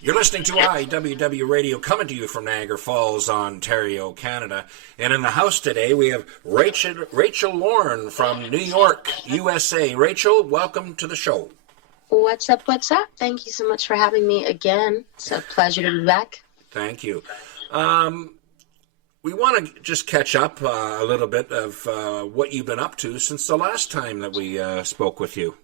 You're listening to IWW Radio, coming to you from Niagara Falls, Ontario, Canada. And in the house today, we have Rachel Lorin from New York, USA. Rachel, welcome to the show. What's up, what's up? Thank you so much for having me again. It's a pleasure to be back. Thank you. We want to just catch up a little bit of what you've been up to since the last time that we spoke with you.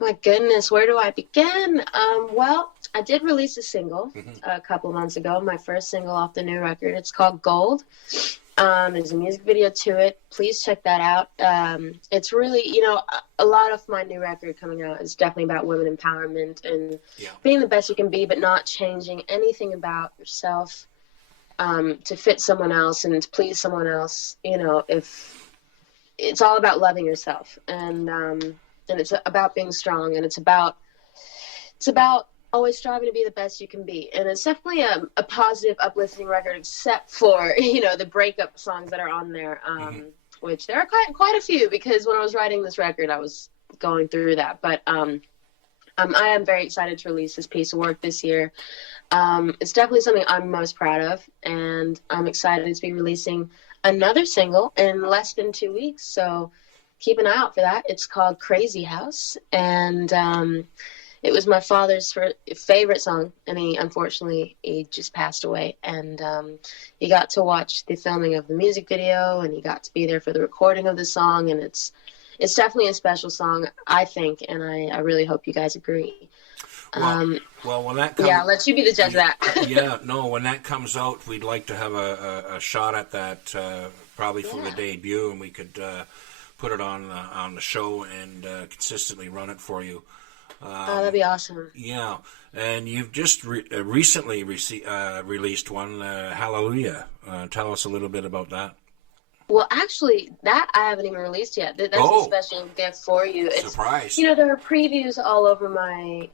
My goodness, where do I begin? Well, I did release a single a couple of months ago, my first single off the new record. It's called Gold. There's a music video to it. Please check that out. It's really, a lot of my new record coming out is definitely about women empowerment and being the best you can be, but not changing anything about yourself to fit someone else and to please someone else. If it's all about loving yourself and it's about being strong, and it's about always striving to be the best you can be. And it's definitely a positive, uplifting record, except for, the breakup songs that are on there, which there are quite a few, because when I was writing this record, I was going through that. But I am very excited to release this piece of work this year. It's definitely something I'm most proud of, and I'm excited to be releasing another single in less than 2 weeks. So keep an eye out for that. It's called Crazy House, and it was my father's favorite song, and he just passed away, and he got to watch the filming of the music video, and he got to be there for the recording of the song, and it's definitely a special song, I think, and I really hope you guys agree. Well, when that comes... Yeah, I'll let you be the judge of that. When that comes out, we'd like to have a shot at that, probably for the debut, and we could put it on the show and consistently run it for you. That'd be awesome. Yeah, and you've just recently released one, Hallelujah. Tell us a little bit about that. Well, actually, that I haven't even released yet. That's a special gift for you. Surprise. There are previews all over my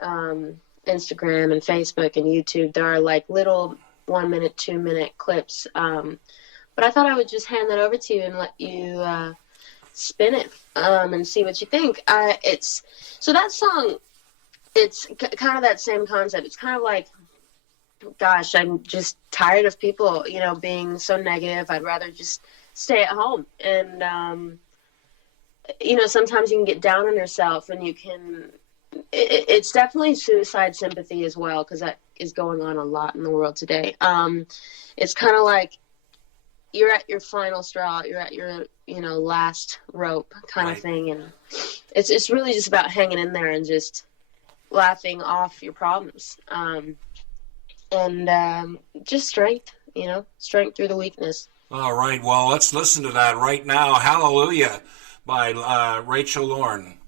Instagram and Facebook and YouTube. There are like little 1 minute, 2 minute clips. But I thought I would just hand that over to you and let you spin it and see what you think. So that song, it's kind of that same concept. It's kind of like, gosh, I'm just tired of people, being so negative. I'd rather just stay at home. And, sometimes you can get down on yourself, and it's definitely suicide sympathy as well, because that is going on a lot in the world today. It's kind of like you're at your final straw, you're at your, last rope kind of thing. And it's really just about hanging in there and just laughing off your problems. And just strength, strength through the weakness. All right, well, let's listen to that right now. Hallelujah by Rachel Lorin.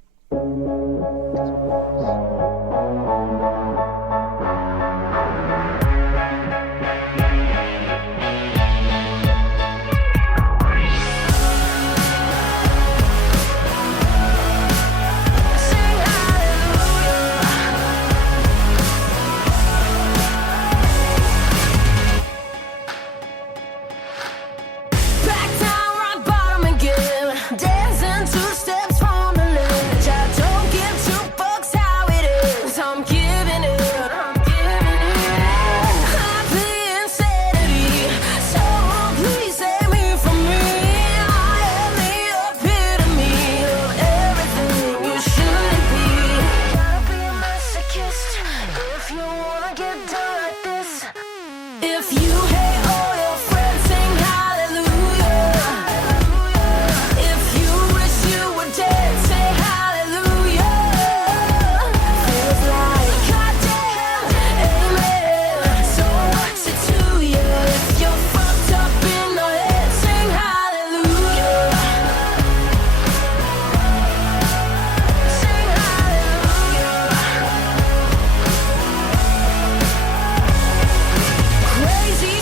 Dancing two steps from the ledge. I don't give two fucks how it is. I'm giving it. I play insanity. So please save me from me. I am the epitome of everything you shouldn't be. Gotta be a masochist if you wanna get done like this. If you hate all your friends, sing hallelujah. If you wish you were dead, say hallelujah. Feels like goddamn, amen. So what's it to you? If you're fucked up in the head, sing hallelujah. Sing hallelujah. Crazy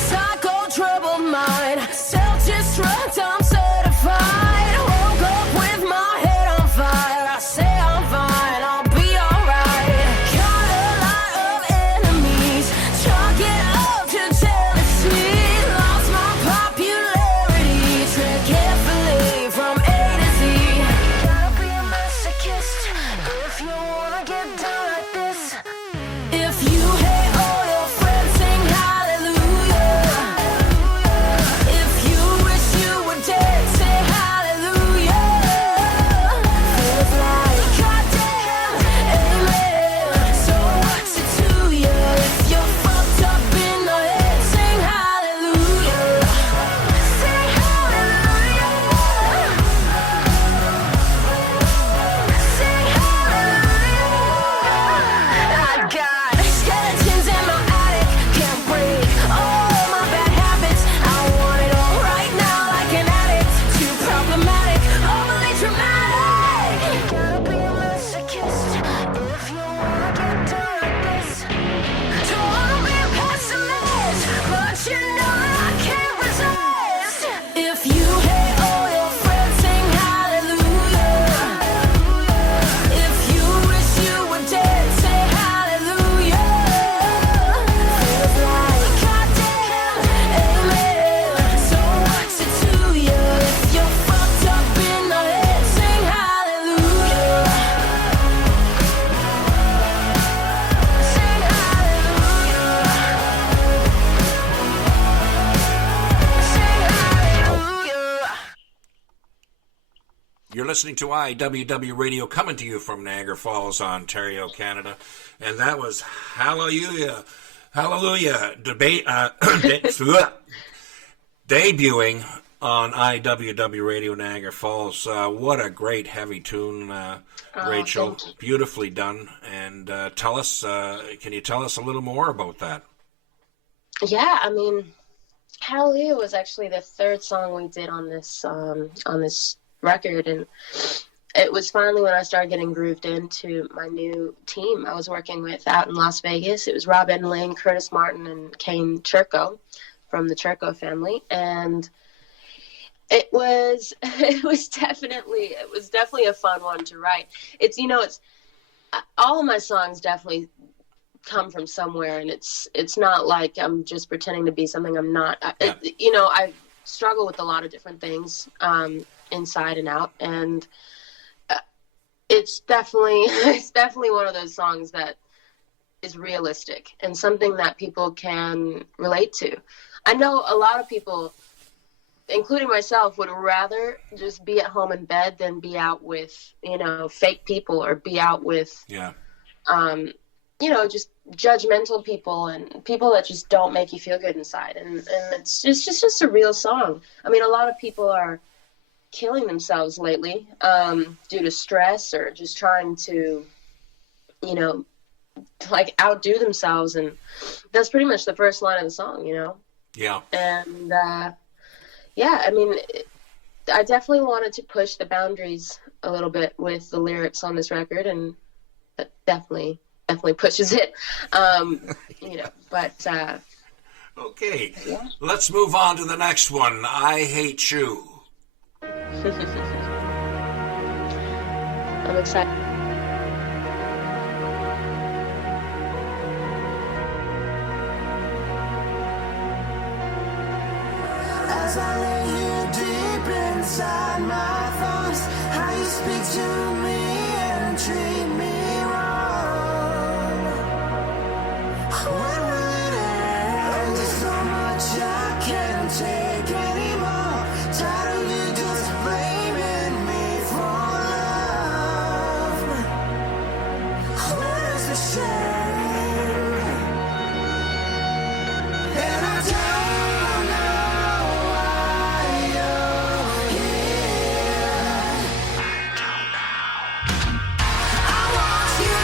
listening to IWW Radio, coming to you from Niagara Falls, Ontario, Canada. And that was Hallelujah, Hallelujah, debuting on IWW Radio Niagara Falls. What a great heavy tune, Rachel. Beautifully done. And tell us, can you tell us a little more about that? Yeah, I mean, Hallelujah was actually the third song we did on this record, and it was finally when I started getting grooved into my new team I was working with out in Las Vegas. It was Rob Enling, Curtis Martin, and Kane Churko from the Churko family, and it was definitely a fun one to write. It's all of my songs definitely come from somewhere, and it's not like I'm just pretending to be something I'm not. I struggle with a lot of different things inside and out, and it's definitely one of those songs that is realistic and something that people can relate to. I know a lot of people, including myself, would rather just be at home in bed than be out with fake people, or be out with just judgmental people and people that just don't make you feel good inside. And it's just a real song. I mean, a lot of people are killing themselves lately due to stress, or just trying to, outdo themselves. And that's pretty much the first line of the song, Yeah. And, I mean, I definitely wanted to push the boundaries a little bit with the lyrics on this record, and that definitely pushes it, but okay, yeah. Let's move on to the next one. I Hate You. I'm excited. As I lay here deep inside my thoughts, how you speak to me and treat me wrong. When will it end? There's so much I can't take anymore. Tired of you just blaming me for love. Where's the shame? And I don't know why you're here. I want you,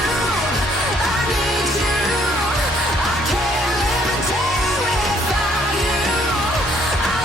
I need you. I can't live a day without you. I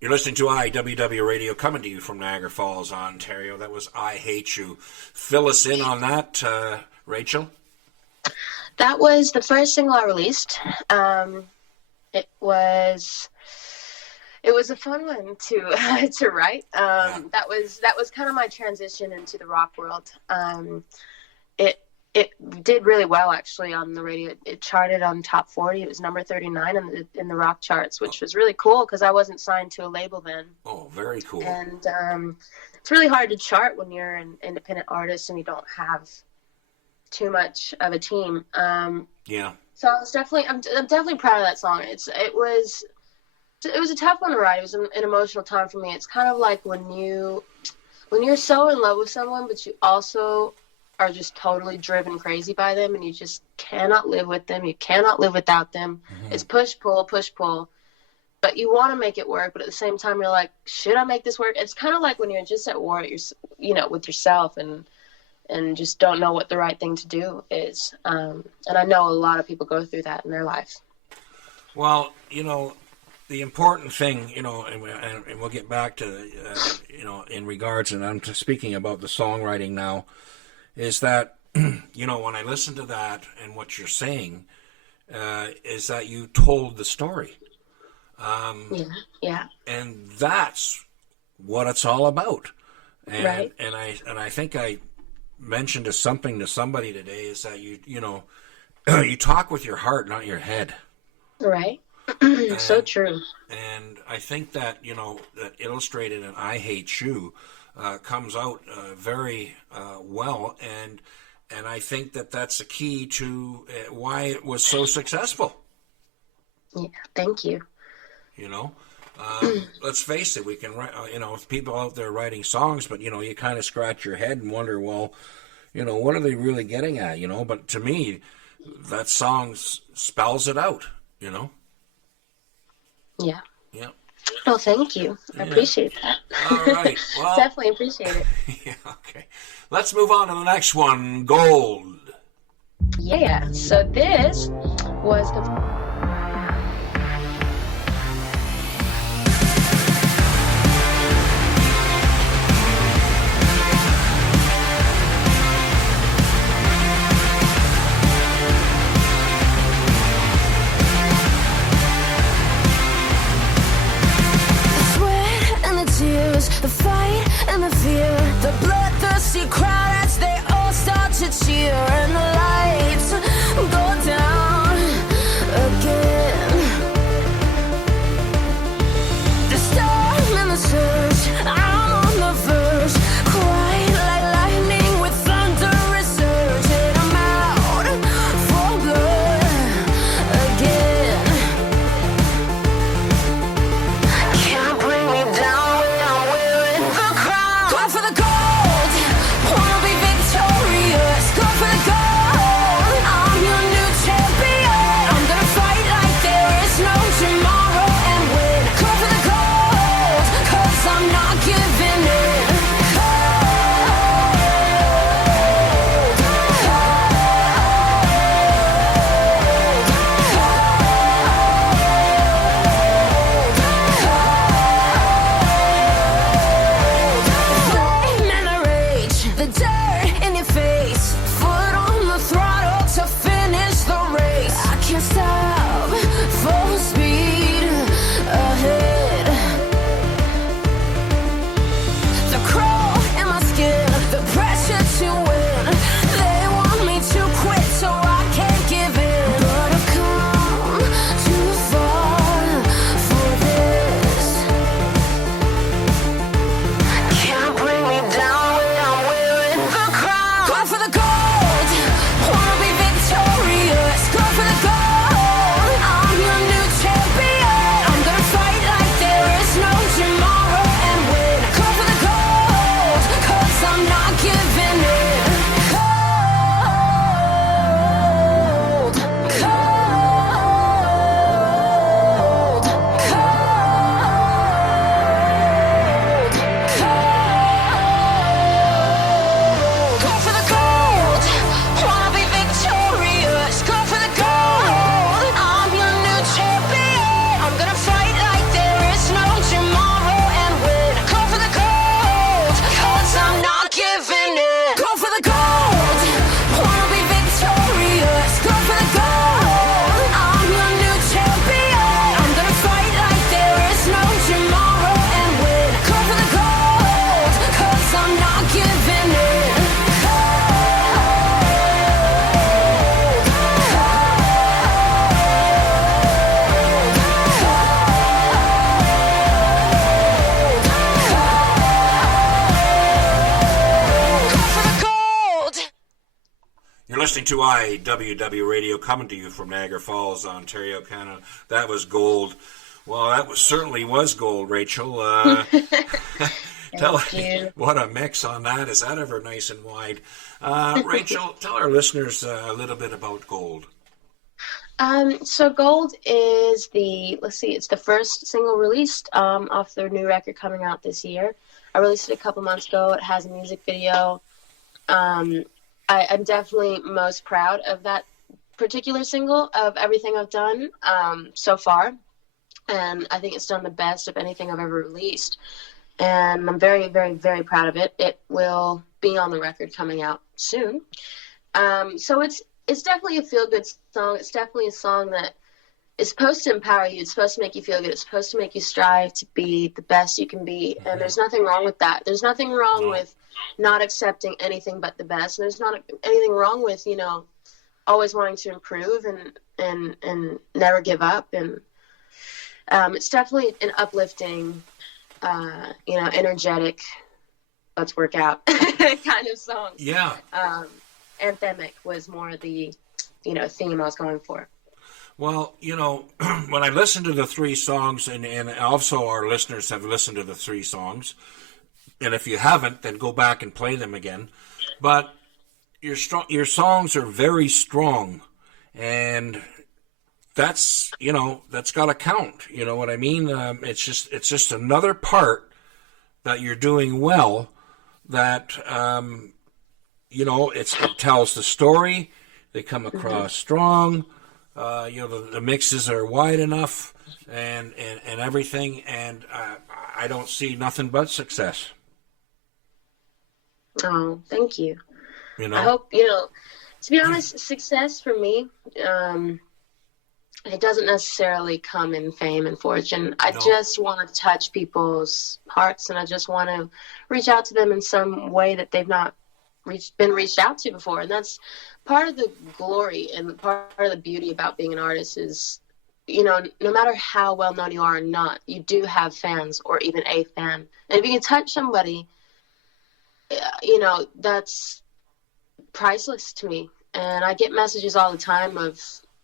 You're listening to IWW Radio, coming to you from Niagara Falls, Ontario. That was I Hate You. Fill us in on that, Rachel. That was the first single I released. It was a fun one to write. That was kind of my transition into the rock world. It did really well, actually, on the radio. It charted on top 40. It was number 39 in the rock charts, which was really cool because I wasn't signed to a label then. Oh, very cool. And it's really hard to chart when you're an independent artist and you don't have too much of a team. Yeah. So I'm definitely proud of that song. It was a tough one to write. It was an emotional time for me. It's kind of like when you're so in love with someone, but you also are just totally driven crazy by them, and you just cannot live with them. You cannot live without them. Mm-hmm. It's push pull, but you want to make it work. But at the same time, you're like, should I make this work? It's kind of like when you're just at war, with yourself, and just don't know what the right thing to do is. And I know a lot of people go through that in their life. Well, the important thing, and we'll get back to, in regards, and I'm speaking about the songwriting now, is that, when I listen to that and what you're saying, is that you told the story. Yeah. And that's what it's all about. And, right. And I think I mentioned to somebody today is that you talk with your heart, not your head. Right. So true. And I think that, that Illustrated and I Hate You comes out very well, and I think that that's the key to why it was so successful. Yeah, thank you. Let's face it, we can write, people out there writing songs, but, you kind of scratch your head and wonder, well, what are they really getting at, But to me, that song spells it out, Yeah. Yeah. Oh, thank you. I appreciate that. All right. Well, definitely appreciate it. Yeah, okay. Let's move on to the next one, Gold. Yeah, so this was the fight and the fear, the bloodthirsty crowd as they all start to cheer, and the lights go down again. The storm and the surge, I'm on the verge, quiet like lightning with thunder resurging. I'm out for blood again. Can't bring me down. For the gold, to IWW Radio, coming to you from Niagara Falls, Ontario, Canada. That was gold. Well, that certainly was gold, Rachel. Tell you. What a mix on that. Is that ever nice and wide? Rachel, tell our listeners a little bit about gold. So Gold is it's the first single released off their new record coming out this year. I released it a couple months ago. It has a music video. I'm definitely most proud of that particular single of everything I've done so far. And I think it's done the best of anything I've ever released. And I'm very, very, very proud of it. It will be on the record coming out soon. So it's definitely a feel-good song. It's definitely a song that is supposed to empower you. It's supposed to make you feel good. It's supposed to make you strive to be the best you can be. And there's nothing wrong with that. There's nothing wrong with not accepting anything but the best. And there's not anything wrong with, always wanting to improve and never give up. And it's definitely an uplifting, energetic, let's work out kind of song. Yeah. Anthemic was more the, theme I was going for. Well, when I listened to the three songs, and also our listeners have listened to the three songs, and if you haven't, then go back and play them again. But your songs are very strong, and that's got to count. You know what I mean? It's just another part that you're doing well. That it tells the story. They come across strong. The mixes are wide enough, and everything. And I don't see nothing but success. Oh, thank you. I hope to be honest, success for me. It doesn't necessarily come in fame and fortune. I just want to touch people's hearts, and I just want to reach out to them in some way that they've not been reached out to before. And that's part of the glory and part of the beauty about being an artist is, no matter how well known you are or not, you do have fans or even a fan. And if you can touch somebody, that's priceless to me. And I get messages all the time of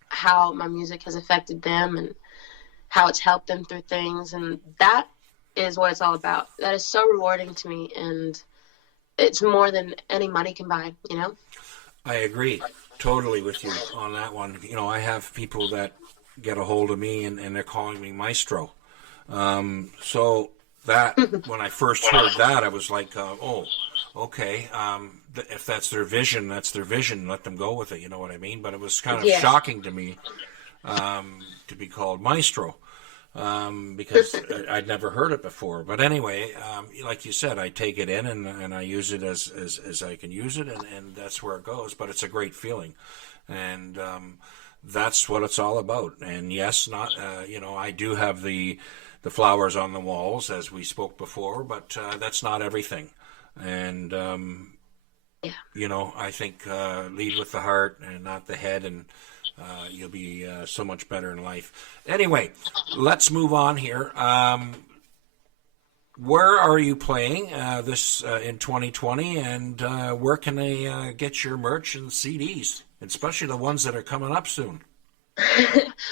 how my music has affected them and how it's helped them through things. And that is what it's all about. That is so rewarding to me. And it's more than any money can buy, I agree totally with you on that one. I have people that get a hold of me and they're calling me Maestro. So that, when I first heard that, I was like, oh, okay. If that's their vision, that's their vision. Let them go with it. You know what I mean? But it was kind of shocking to me to be called Maestro. Because I'd never heard it before. But anyway, like you said, I take it in and I use it as I can use it, and that's where it goes. But it's a great feeling, and that's what it's all about. And yes, I do have the flowers on the walls, as we spoke before, but that's not everything. And I think lead with the heart and not the head, and you'll be so much better in life. Anyway, let's move on here. Where are you playing this in 2020, and where can they get your merch and CDs, especially the ones that are coming up soon?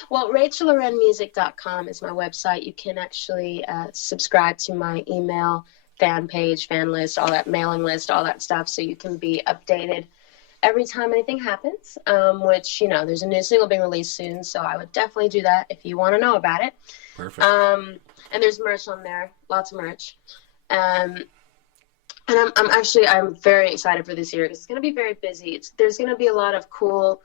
Well, RachelLorinMusic.com is my website. You can actually subscribe to my email, fan page, fan list, all that mailing list, all that stuff, so you can be updated every time anything happens, which, there's a new single being released soon, so I would definitely do that if you want to know about it. Perfect. And there's merch on there, lots of merch. And I'm very excited for this year because it's going to be very busy. There's going to be a lot of cool,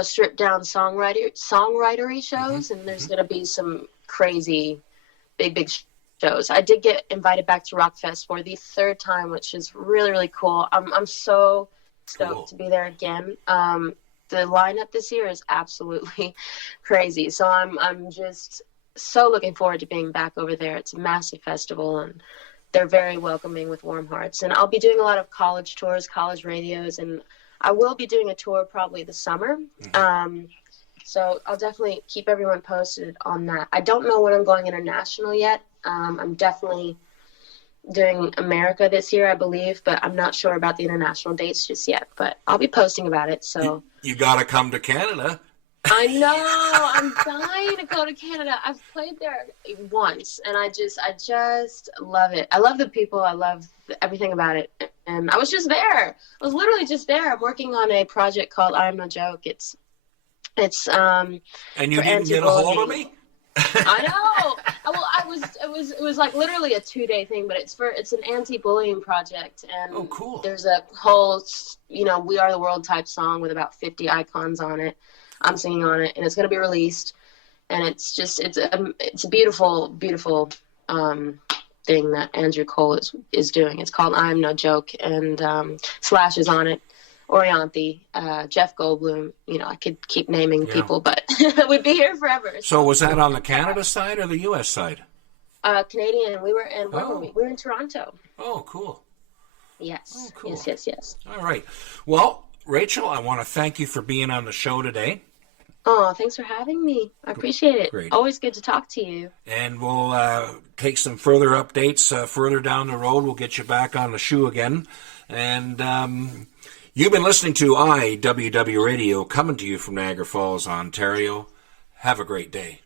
stripped down songwritery shows, and there's going to be some crazy big shows. I did get invited back to Rockfest for the third time, which is really, really cool. I'm so stoked to be there again. The lineup this year is absolutely crazy. So I'm just so looking forward to being back over there. It's a massive festival, and they're very welcoming with warm hearts. And I'll be doing a lot of college tours, college radios, and I will be doing a tour probably this summer. So I'll definitely keep everyone posted on that. I don't know when I'm going international yet. I'm definitely doing America this year, I believe, but I'm not sure about the international dates just yet. But I'll be posting about it. So You got to come to Canada. I know, I'm dying to go to Canada. I've played there once, and I just love it. I love the people. I love everything about it. And I was just there. I was literally just there. I'm working on a project called I'm No Joke. It's And you didn't get a hold of me? I know. Well, it was like literally a 2-day thing, but it's an anti-bullying project, and oh, cool. There's a whole, We Are the World type song with about 50 icons on it. I'm singing on it, and it's going to be released, and it's a beautiful, beautiful thing that Andrew Cole is doing. It's called I'm No Joke, and Slash is on it. Orianthi, Jeff Goldblum, I could keep naming people, but we'd be here forever. So was that on the Canada side or the U.S. side? Canadian. We were in, where were we? We were in Toronto. Oh, cool. Yes. Oh, cool. Yes. All right. Well, Rachel, I want to thank you for being on the show today. Oh, thanks for having me. I appreciate it. Great. Always good to talk to you. And we'll take some further updates further down the road. We'll get you back on the shoe again. And you've been listening to IWW Radio, coming to you from Niagara Falls, Ontario. Have a great day.